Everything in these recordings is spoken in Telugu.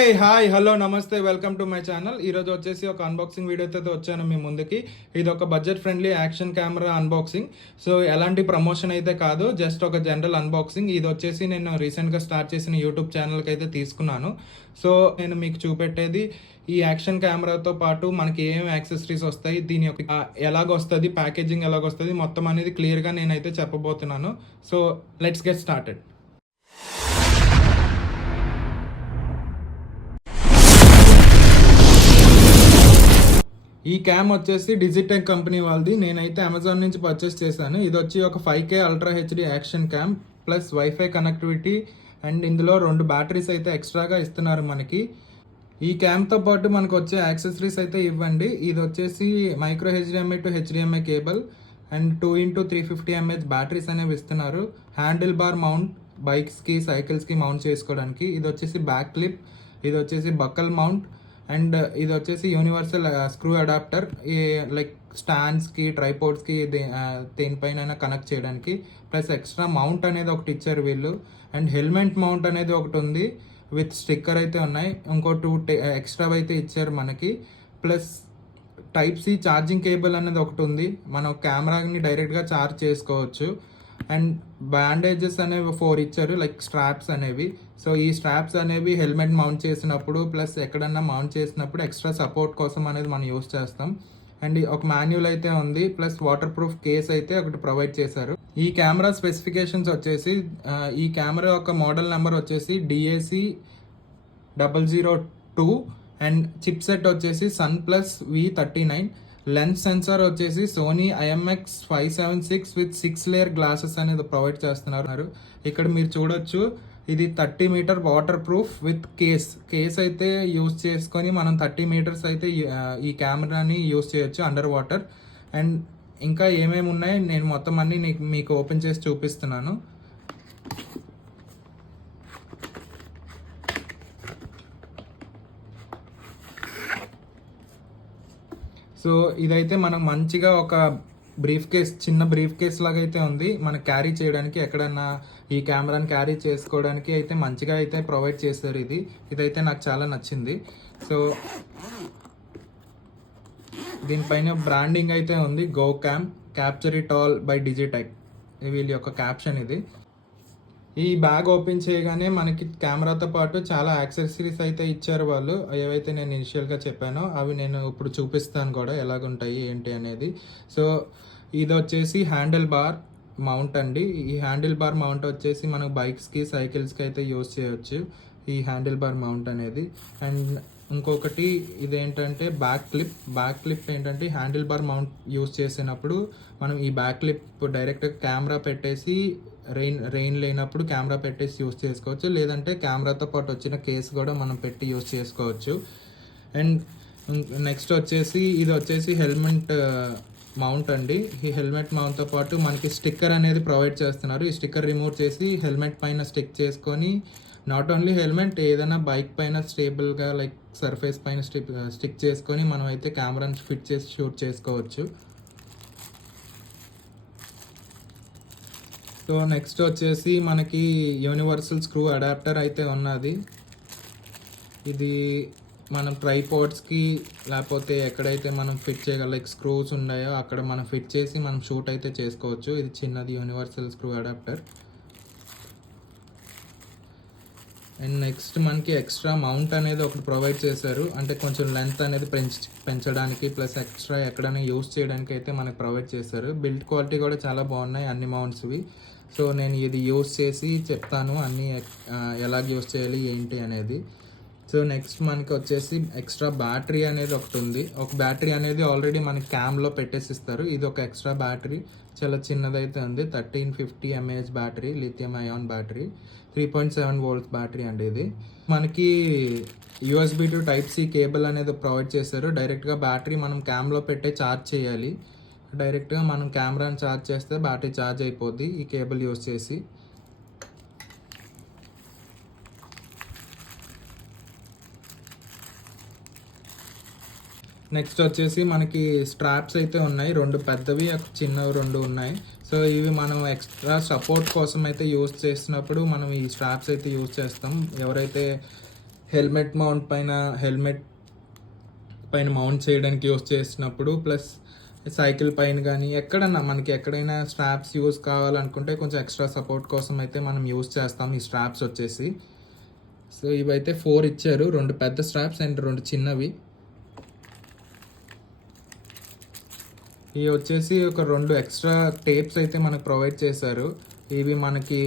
హాయ్ హలో నమస్తే వెల్కమ్ టు మై ఛానల్. ఈరోజు వచ్చేసి ఒక అన్బాక్సింగ్ వీడియోతో వచ్చాను మీ ముందుకి. ఇది ఒక budget friendly action camera unboxing. So ఎలాంటి ప్రమోషన్ అయితే కాదు, జస్ట్ ఒక జనరల్ అన్బాక్సింగ్. ఇది వచ్చేసి నేను రీసెంట్గా స్టార్ట్ చేసిన యూట్యూబ్ ఛానల్కి అయితే తీసుకున్నాను. సో నేను మీకు చూపెట్టేది ఈ యాక్షన్ కెమెరాతో పాటు మనకి ఏం యాక్సెసరీస్ వస్తాయి, దీని యొక్క ఎలాగొస్తుంది, ప్యాకేజింగ్ ఎలాగొస్తుంది, మొత్తం అనేది క్లియర్గా నేనైతే చెప్పబోతున్నాను. So let's get started. ఈ క్యామ్ వచ్చేసి డిజిటెక్ కంపెనీ వాళ్ళది. నేనైతే అమెజాన్ నుంచి పర్చేస్ చేశాను. ఇది వచ్చి ఒక 5K ultra HD action cam plus wifi connectivity and ఇందులో 2 బ్యాటరీస్ అయితే ఎక్స్ట్రాగా ఇస్తున్నారు మనకి. ఈ క్యామ్తో పాటు మనకు వచ్చే యాక్సెసరీస్ అయితే ఇవ్వండి. ఇది వచ్చేసి micro HDMI to HDMI cable and 2x350 mAh batteries అనేవి ఇస్తున్నారు. హ్యాండిల్ బార్ మౌంట్, బైక్స్కి సైకిల్స్కి మౌంట్ చేసుకోవడానికి. ఇది వచ్చేసి బ్యాక్ క్లిప్, ఇది వచ్చేసి బకల్ మౌంట్ అండ్ ఇది వచ్చేసి యూనివర్సల్ స్క్రూ అడాప్టర్, లైక్ స్టాండ్స్కి ట్రైపోర్డ్స్కి దేనిపైన కనెక్ట్ చేయడానికి. ప్లస్ ఎక్స్ట్రా మౌంట్ అనేది ఒకటి ఇచ్చారు వీళ్ళు. అండ్ హెల్మెట్ మౌంట్ అనేది ఒకటి ఉంది విత్ స్టిక్కర్ అయితే ఉన్నాయి. ఇంకో 2 ఎక్స్ట్రా అయితే ఇచ్చారు మనకి. Plus type C charging cable అనేది ఒకటి ఉంది, మనం కెమెరాని డైరెక్ట్గా ఛార్జ్ చేసుకోవచ్చు. అండ్ బ్యాండేజెస్ అనేవి 4 ఇచ్చారు, లైక్ స్ట్రాప్స్ అనేవి. సో ఈ స్ట్రాప్స్ అనేవి హెల్మెట్ మౌంట్ చేసినప్పుడు ప్లస్ ఎక్కడన్నా మౌంట్ చేసినప్పుడు ఎక్స్ట్రా సపోర్ట్ కోసం అనేది మనం యూస్ చేస్తాం. అండ్ ఒక మాన్యువల్ అయితే ఉంది, ప్లస్ వాటర్ ప్రూఫ్ కేస్ అయితే ఒకటి ప్రొవైడ్ చేశారు. ఈ కెమెరా స్పెసిఫికేషన్స్ వచ్చేసి ఈ కెమెరా యొక్క మోడల్ నెంబర్ వచ్చేసి DAC 002 అండ్ చిప్ సెట్ వచ్చేసి SunPlus V39. లెన్స్ సెన్సార్ వచ్చేసి Sony IMX576 with 6 layer glasses అనేది ప్రొవైడ్ చేస్తున్నారు. ఇక్కడ మీరు చూడొచ్చు, ఇది 30 meter waterproof with case అయితే యూస్ చేసుకొని మనం 30 మీటర్స్ అయితే ఈ కెమెరాని యూస్ చేయొచ్చు అండర్ వాటర్. అండ్ ఇంకా ఏమేమి ఉన్నాయి నేను మొత్తం అన్ని మీకు ఓపెన్ చేసి చూపిస్తున్నాను. సో ఇదైతే మనకు మంచిగా ఒక చిన్న బ్రీఫ్ కేస్ లాగా అయితే ఉంది, మనకు క్యారీ చేయడానికి, ఎక్కడన్నా ఈ కెమెరాని క్యారీ చేసుకోవడానికి అయితే మంచిగా అయితే ప్రొవైడ్ చేశారు. ఇదైతే నాకు చాలా నచ్చింది. సో దీనిపైన బ్రాండింగ్ అయితే ఉంది, go cam capture it all by Digitek, వీళ్ళ యొక్క క్యాప్షన్ ఇది. ఈ బ్యాగ్ ఓపెన్ చేయగానే మనకి కెమెరాతో పాటు చాలా యాక్సెసరీస్ అయితే ఇచ్చారు వాళ్ళు. ఏవైతే నేను ఇనిషియల్గా చెప్పానో అవి నేను ఇప్పుడు చూపిస్తాను కూడా ఎలాగుంటాయి ఏంటి అనేది. సో ఇది వచ్చేసి హ్యాండిల్ బార్ మౌంట్ అండి. ఈ హ్యాండిల్ బార్ మౌంట్ వచ్చేసి మనకు బైక్స్కి సైకిల్స్కి అయితే యూస్ చేయొచ్చు ఈ హ్యాండిల్ బార్ మౌంట్ అనేది. అండ్ ఇంకొకటి ఇదేంటంటే బ్యాక్ క్లిప్ ఏంటంటే హ్యాండిల్ బార్ మౌంట్ యూస్ చేసినప్పుడు మనం ఈ బ్యాక్ క్లిప్ డైరెక్ట్గా కెమెరా పెట్టేసి రెయిన్ లేనప్పుడు కెమెరా పెట్టేసి యూస్ చేసుకోవచ్చు, లేదంటే కెమెరాతో పాటు వచ్చిన కేస్ కూడా మనం పెట్టి యూస్ చేసుకోవచ్చు. అండ్ నెక్స్ట్ వచ్చేసి ఇది వచ్చేసి హెల్మెట్ మౌంట్ అండి. ఈ హెల్మెట్ మౌంట్తో పాటు మనకి స్టిక్కర్ అనేది ప్రొవైడ్ చేస్తున్నారు. ఈ స్టిక్కర్ రిమూవ్ చేసి హెల్మెట్ పైన స్టిక్ చేసుకొని, నాట్ ఓన్లీ హెల్మెట్, ఏదైనా బైక్ పైన స్టేబుల్గా లైక్ సర్ఫేస్ పైన స్టిక్ చేసుకొని మనం అయితే కెమెరాని ఫిట్ చేసి షూట్ చేసుకోవచ్చు. సో నెక్స్ట్ వచ్చేసి మనకి యూనివర్సల్ స్క్రూ అడాప్టర్ అయితే ఉన్నది. ఇది మనం ట్రైపోర్డ్స్కి లేకపోతే ఎక్కడైతే మనం ఫిట్ చేయగల లైక్ స్క్రూస్ ఉన్నాయో అక్కడ మనం ఫిట్ చేసి మనం షూట్ అయితే చేసుకోవచ్చు. ఇది చిన్నది universal screw adapter. And next మనకి ఎక్స్ట్రా మౌంట్ అనేది ఒకటి ప్రొవైడ్ చేశారు, అంటే కొంచెం లెంత్ అనేది పెంచడానికి ప్లస్ ఎక్స్ట్రా ఎక్కడైనా యూస్ చేయడానికి అయితే మనకు ప్రొవైడ్ చేశారు. బిల్డ్ క్వాలిటీ కూడా చాలా బాగున్నాయి అన్ని మౌంట్స్వి. సో నేను ఇది యూస్ చేసి చెప్తాను అన్నీ ఎలాగ యూస్ చేయాలి ఏంటి అనేది. సో నెక్స్ట్ మనకి వచ్చేసి ఎక్స్ట్రా బ్యాటరీ అనేది ఒకటి ఉంది. ఒక బ్యాటరీ అనేది ఆల్రెడీ మనకి క్యామ్లో పెట్టేసి ఇస్తారు. ఇది ఒక ఎక్స్ట్రా బ్యాటరీ, చాలా చిన్నదైతే ఉంది. 1350 mAh battery, lithium ion battery, 3.7 volts battery అండి. ఇది మనకి USB టు Type-C కేబుల్ అనేది ప్రొవైడ్ చేశారు. డైరెక్ట్గా బ్యాటరీ మనం క్యామ్లో పెట్టే ఛార్జ్ చేయాలి. డైరెక్ట్గా మనం కెమెరాని ఛార్జ్ చేస్తే బ్యాటరీ ఛార్జ్ అయిపోద్ది ఈ కేబుల్ యూస్ చేసి. నెక్స్ట్ వచ్చేసి మనకి స్ట్రాప్స్ అయితే ఉన్నాయి, 2 పెద్దవి చిన్నవి 2 ఉన్నాయి. సో ఇవి మనం ఎక్స్ట్రా సపోర్ట్ కోసం అయితే యూస్ చేసినప్పుడు మనం ఈ స్ట్రాప్స్ అయితే యూస్ చేస్తాం. ఎవరైతే హెల్మెట్ మౌంట్ పైన హెల్మెట్ పైన మౌంట్ చేయడానికి యూస్ చేసినప్పుడు, ప్లస్ సైకిల్ పైన కానీ ఎక్కడన్నా మనకి ఎక్కడైనా స్ట్రాప్స్ యూస్ కావాలనుకుంటే కొంచెం ఎక్స్ట్రా సపోర్ట్ కోసం అయితే మనం యూస్ చేస్తాం ఈ స్ట్రాప్స్ వచ్చేసి. సో ఇవైతే 4 ఇచ్చారు, 2 పెద్ద స్ట్రాప్స్ అండ్ 2 చిన్నవి. ఇవి వచ్చేసి ఒక 2 ఎక్స్ట్రా టేప్స్ అయితే మనకు ప్రొవైడ్ చేశారు. ఇవి మనకి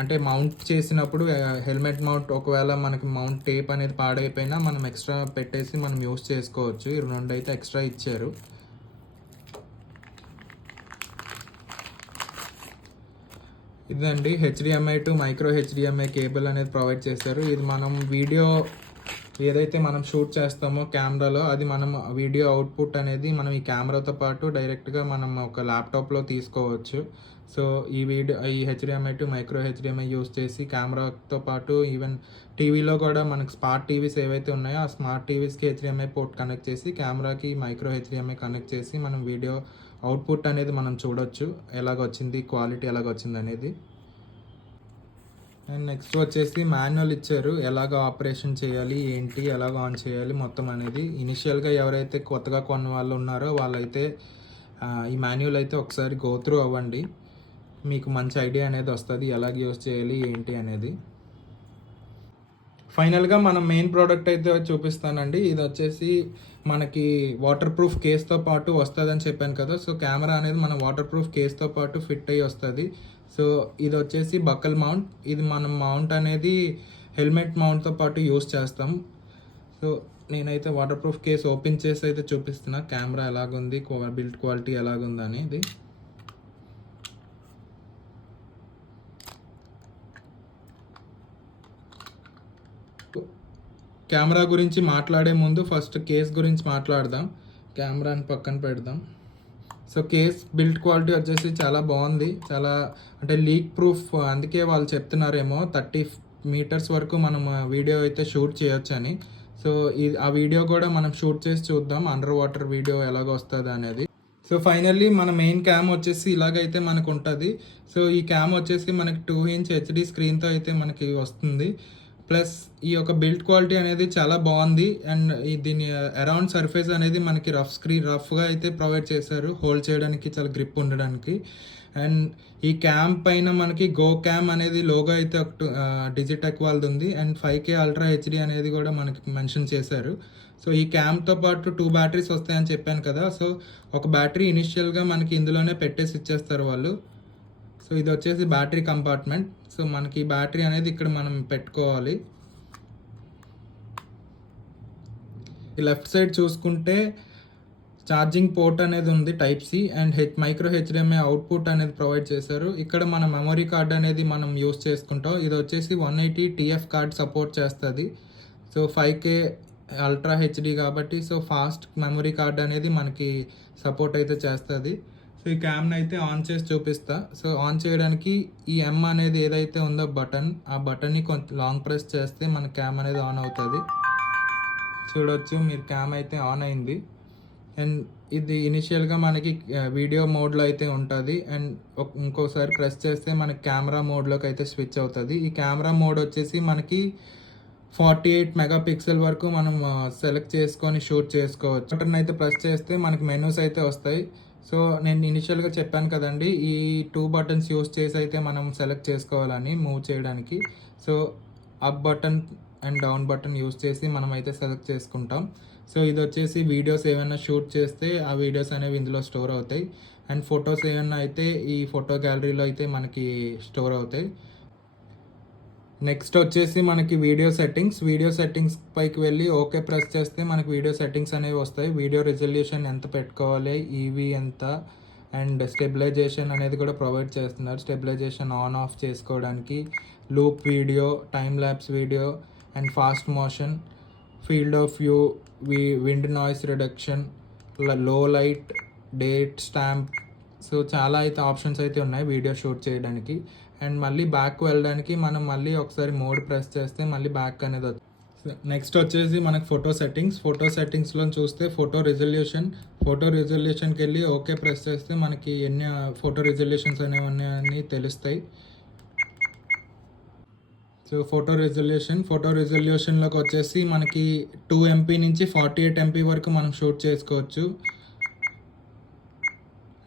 అంటే మౌంట్ చేసినప్పుడు హెల్మెట్ మౌంట్ ఒకవేళ మనకి మౌంట్ టేప్ అనేది పాడైపోయినా మనం ఎక్స్ట్రా పెట్టేసి మనం యూస్ చేసుకోవచ్చు. ఈ 2 అయితే ఎక్స్ట్రా ఇచ్చారు. ఇదండి HDMI to micro HDMI cable అనేది ప్రొవైడ్ చేశారు. ఇది మనం వీడియో ఏదైతే మనం షూట్ చేస్తామో కెమెరాలో, అది మనం వీడియో అవుట్పుట్ అనేది మనం ఈ కెమెరాతో పాటు డైరెక్ట్గా మనం ఒక ల్యాప్టాప్లో తీసుకోవచ్చు. సో ఈ HDMI to micro HDMI use చేసి కెమెరాతో పాటు ఈవెన్ టీవీలో కూడా మనకి స్మార్ట్ టీవీస్ ఏవైతే ఉన్నాయో ఆ స్మార్ట్ టీవీస్కి HDMI పోర్ట్ కనెక్ట్ చేసి కెమెరాకి మైక్రో HDMI కనెక్ట్ చేసి మనం వీడియో అవుట్పుట్ అనేది మనం చూడొచ్చు, ఎలాగొచ్చింది, క్వాలిటీ ఎలాగొచ్చింది అనేది. అండ్ నెక్స్ట్ వచ్చేసి మాన్యువల్ ఇచ్చారు, ఎలాగ ఆపరేషన్ చేయాలి, ఏంటి, ఎలాగ ఆన్ చేయాలి మొత్తం అనేది. ఇనిషియల్గా ఎవరైతే కొత్తగా కొన్న వాళ్ళు ఉన్నారో వాళ్ళైతే ఈ మాన్యువల్ అయితే ఒకసారి గో త్రూ అవ్వండి, మీకు మంచి ఐడియా అనేది వస్తుంది ఎలాగ యూస్ చేయాలి ఏంటి అనేది. ఫైనల్గా మనం మెయిన్ ప్రోడక్ట్ అయితే చూపిస్తానండి. ఇది వచ్చేసి మనకి వాటర్ ప్రూఫ్ కేస్తో పాటు వస్తుందని చెప్పాను కదా. సో కెమెరా అనేది మన వాటర్ ప్రూఫ్ కేస్తో పాటు ఫిట్ అయ్యి వస్తుంది. సో ఇది వచ్చేసి బక్కల్ మౌంట్. ఇది మనం మౌంట్ అనేది హెల్మెట్ మౌంట్తో పాటు యూస్ చేస్తాం. సో నేనైతే వాటర్ ప్రూఫ్ కేస్ ఓపెన్ చేసి అయితే చూపిస్తున్నా కెమెరా ఎలాగుంది, బిల్డ్ క్వాలిటీ ఎలాగుంది అనేది. కెమెరా గురించి మాట్లాడే ముందు ఫస్ట్ కేస్ గురించి మాట్లాడదాం. కెమెరాని పక్కన పెడదాం. సో కేస్ బిల్డ్ క్వాలిటీ వచ్చేసి చాలా బాగుంది, చాలా అంటే లీక్ ప్రూఫ్. అందుకే వాళ్ళు చెప్తున్నారేమో 30 మీటర్స్ వరకు మనం వీడియో అయితే షూట్ చేయొచ్చు అని. సో ఆ వీడియో కూడా మనం షూట్ చేసి చూద్దాం, అండర్ వాటర్ వీడియో ఎలాగ వస్తుంది అనేది. సో ఫైనల్లీ మన మెయిన్ క్యామ్ వచ్చేసి ఇలాగైతే మనకు ఉంటుంది. సో ఈ క్యామ్ వచ్చేసి మనకి 2" HD స్క్రీన్తో అయితే మనకి వస్తుంది. ప్లస్ ఈ యొక్క బిల్డ్ క్వాలిటీ అనేది చాలా బాగుంది. అండ్ దీని అరౌండ్ సర్ఫేస్ అనేది మనకి రఫ్గా అయితే ప్రొవైడ్ చేశారు, హోల్డ్ చేయడానికి చాలా గ్రిప్ ఉండడానికి. అండ్ ఈ క్యామ్ పైన మనకి గో క్యామ్ అనేది లోగో అయితే ఒక డిజిటెక్ వాళ్ళది ఉంది. అండ్ 5K అల్ట్రా HD అనేది కూడా మనకి మెన్షన్ చేశారు. సో ఈ క్యామ్తో పాటు 2 బ్యాటరీస్ వస్తాయని చెప్పాను కదా. సో ఒక బ్యాటరీ ఇనిషియల్గా మనకి ఇందులోనే పెట్టేసి ఇచ్చేస్తారు వాళ్ళు. సో ఇది వచ్చేసి బ్యాటరీ కంపార్ట్మెంట్. సో మనకి బ్యాటరీ అనేది ఇక్కడ మనం పెట్టుకోవాలి. ఈ లెఫ్ట్ సైడ్ చూసుకుంటే ఛార్జింగ్ పోర్ట్ అనేది ఉంది Type-C, and micro HDMI output అనేది ప్రొవైడ్ చేశారు. ఇక్కడ మన మెమరీ కార్డ్ అనేది మనం యూస్ చేసుకుంటాం. ఇది వచ్చేసి 180 TF కార్డ్ సపోర్ట్ చేస్తుంది. సో 5K అల్ట్రా HD కాబట్టి సో ఫాస్ట్ మెమరీ కార్డ్ అనేది మనకి సపోర్ట్ అయితే చేస్తుంది. సో ఈ క్యామ్ని అయితే ఆన్ చేసి చూపిస్తా. సో ఆన్ చేయడానికి ఈ M అనేది ఏదైతే ఉందో బటన్, ఆ బటన్ని కొంచెం లాంగ్ ప్రెస్ చేస్తే మన క్యామ్ అనేది ఆన్ అవుతుంది. చూడొచ్చు మీరు, క్యామ్ అయితే ఆన్ అయింది. అండ్ ఇది ఇనిషియల్గా మనకి వీడియో మోడ్లో అయితే ఉంటుంది. అండ్ ఇంకోసారి ప్రెస్ చేస్తే మనకి కెమెరా మోడ్లోకి అయితే స్విచ్ అవుతుంది. ఈ కెమెరా మోడ్ వచ్చేసి మనకి 48 మెగాపిక్సెల్ వరకు మనం సెలెక్ట్ చేసుకొని షూట్ చేసుకోవచ్చు. బటన్ అయితే ప్రెస్ చేస్తే మనకి మెనూస్ అయితే వస్తాయి. సో నేను ఇనిషియల్గా చెప్పాను కదండి, ఈ 2 బటన్స్ యూస్ చేసి అయితే మనం సెలెక్ట్ చేసుకోవాలని మూవ్ చేయడానికి. So up button and down button use చేసి మనం అయితే సెలెక్ట్ చేసుకుంటాం. సో ఇది వచ్చేసి వీడియోస్ ఏమైనా షూట్ చేస్తే ఆ వీడియోస్ అనేవి ఇందులో స్టోర్ అవుతాయి. అండ్ ఫొటోస్ ఏమైనా అయితే ఈ ఫోటో గ్యాలరీలో అయితే మనకి స్టోర్ అవుతాయి. నెక్స్ట్ వచ్చేసి మనకి వీడియో సెట్టింగ్స్ పైకి వెళ్ళి ఓకే ప్రెస్ చేస్తే మనకి వీడియో సెట్టింగ్స్ అనేవి వస్తాయి. వీడియో రిజల్యూషన్ ఎంత పెట్టుకోవాలి, ఈవీ ఎంత, అండ్ స్టెబిలైజేషన్ అనేది కూడా ప్రొవైడ్ చేస్తున్నారు. స్టెబిలైజేషన్ ఆన్ ఆఫ్ చేసుకోవడానికి, loop video, time lapse video, and fast motion, field of view, wind noise reduction, low light, date stamp. So చాలా అయితే ఆప్షన్స్ అయితే ఉన్నాయి వీడియో షూట్ చేయడానికి. అండ్ మళ్ళీ బ్యాక్ వెళ్ళడానికి మనం మళ్ళీ ఒకసారి మోడ్ ప్రెస్ చేస్తే మళ్ళీ బ్యాక్ అనేది వస్తుంది. నెక్స్ట్ వచ్చేసి మనకి ఫోటో సెట్టింగ్స్లో చూస్తే ఫోటో రిజల్యూషన్కి వెళ్ళి ఓకే ప్రెస్ చేస్తే మనకి ఎన్ని ఫోటో రిజల్యూషన్స్ అనేవి ఉన్నాయని తెలుస్తాయి. సో ఫోటో రెజల్యూషన్లోకి వచ్చేసి మనకి 2 MP నుంచి 48 MP వరకు మనం షూట్ చేసుకోవచ్చు.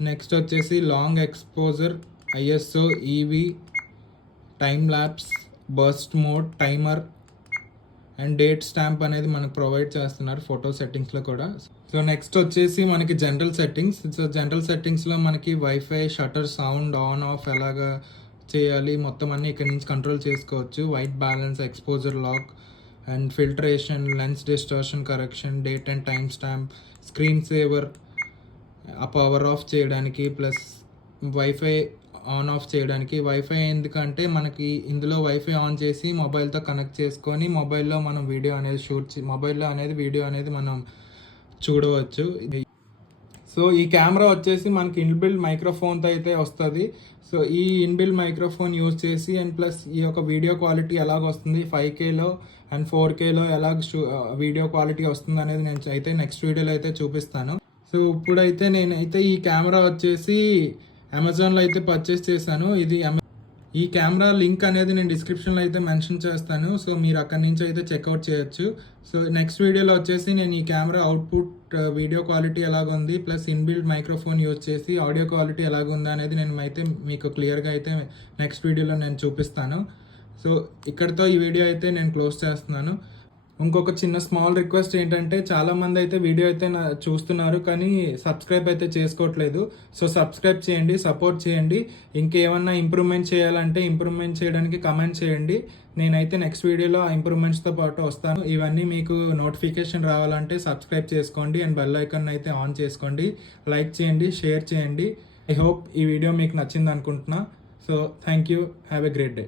నెక్స్ట్ వచ్చేసి long exposure, ISO, EV, time lapse, burst mode, timer and date stamp అనేది మనకు ప్రొవైడ్ చేస్తున్నారు ఫోటో సెట్టింగ్స్లో కూడా. సో నెక్స్ట్ వచ్చేసి మనకి జనరల్ సెట్టింగ్స్లో మనకి WiFi, shutter, sound on off ఎలాగా చేయాలి మొత్తం అన్నీ ఇక్కడ నుంచి కంట్రోల్ చేసుకోవచ్చు. White balance, exposure lock and filtration, lens distortion correction, date and time stamp, screen saver, ఆ పవర్ ఆఫ్ చేయడానికి, ప్లస్ వైఫై ఆన్ ఆఫ్ చేయడానికి. వైఫై ఎందుకంటే మనకి ఇందులో వైఫై ఆన్ చేసి మొబైల్తో కనెక్ట్ చేసుకొని మొబైల్లో మనం వీడియో అనేది వీడియో అనేది మనం చూడవచ్చు. సో ఈ కెమెరా వచ్చేసి మనకి ఇన్బిల్డ్ మైక్రోఫోన్తో అయితే వస్తుంది. సో ఈ ఇన్బిల్డ్ మైక్రోఫోన్ యూజ్ చేసి అండ్ ప్లస్ ఈ యొక్క వీడియో క్వాలిటీ ఎలాగ వస్తుంది 5Kలో అండ్ 4Kలో ఎలాగ వీడియో క్వాలిటీ వస్తుంది అనేది నేను అయితే నెక్స్ట్ వీడియోలో అయితే చూపిస్తాను. సో ఇప్పుడైతే నేనైతే ఈ కెమెరా వచ్చేసి అమెజాన్లో అయితే పర్చేస్ చేశాను. ఈ కెమెరా లింక్ అనేది నేను డిస్క్రిప్షన్లో అయితే మెన్షన్ చేస్తాను. సో మీరు అక్కడి నుంచి అయితే చెక్అవుట్ చేయొచ్చు. సో నెక్స్ట్ వీడియోలో వచ్చేసి నేను ఈ కెమెరా అవుట్పుట్ వీడియో క్వాలిటీ ఎలాగుంది, ప్లస్ ఇన్బిల్డ్ మైక్రోఫోన్ యూజ్ చేసి ఆడియో క్వాలిటీ ఎలాగుంది అనేది నేను అయితే మీకు క్లియర్గా అయితే నెక్స్ట్ వీడియోలో నేను చూపిస్తాను. సో ఇక్కడితో ఈ వీడియో అయితే నేను క్లోజ్ చేస్తున్నాను. ఇంకొక చిన్న స్మాల్ రిక్వెస్ట్ ఏంటంటే చాలామంది అయితే వీడియో అయితే చూస్తున్నారు కానీ సబ్స్క్రైబ్ అయితే చేసుకోవట్లేదు. సో సబ్స్క్రైబ్ చేయండి, సపోర్ట్ చేయండి. ఇంకేమన్నా ఇంప్రూవ్మెంట్ చేయాలంటే ఇంప్రూవ్మెంట్ చేయడానికి కమెంట్ చేయండి. నేనైతే నెక్స్ట్ వీడియోలో ఆ ఇంప్రూవ్మెంట్స్తో పాటు వస్తాను. ఇవన్నీ మీకు నోటిఫికేషన్ రావాలంటే సబ్స్క్రైబ్ చేసుకోండి అండ్ బెల్ ఐకాన్ అయితే ఆన్ చేసుకోండి. లైక్ చేయండి, షేర్ చేయండి. ఐ హోప్ ఈ వీడియో మీకు నచ్చింది అనుకుంటున్నా. So thank you, have a great day.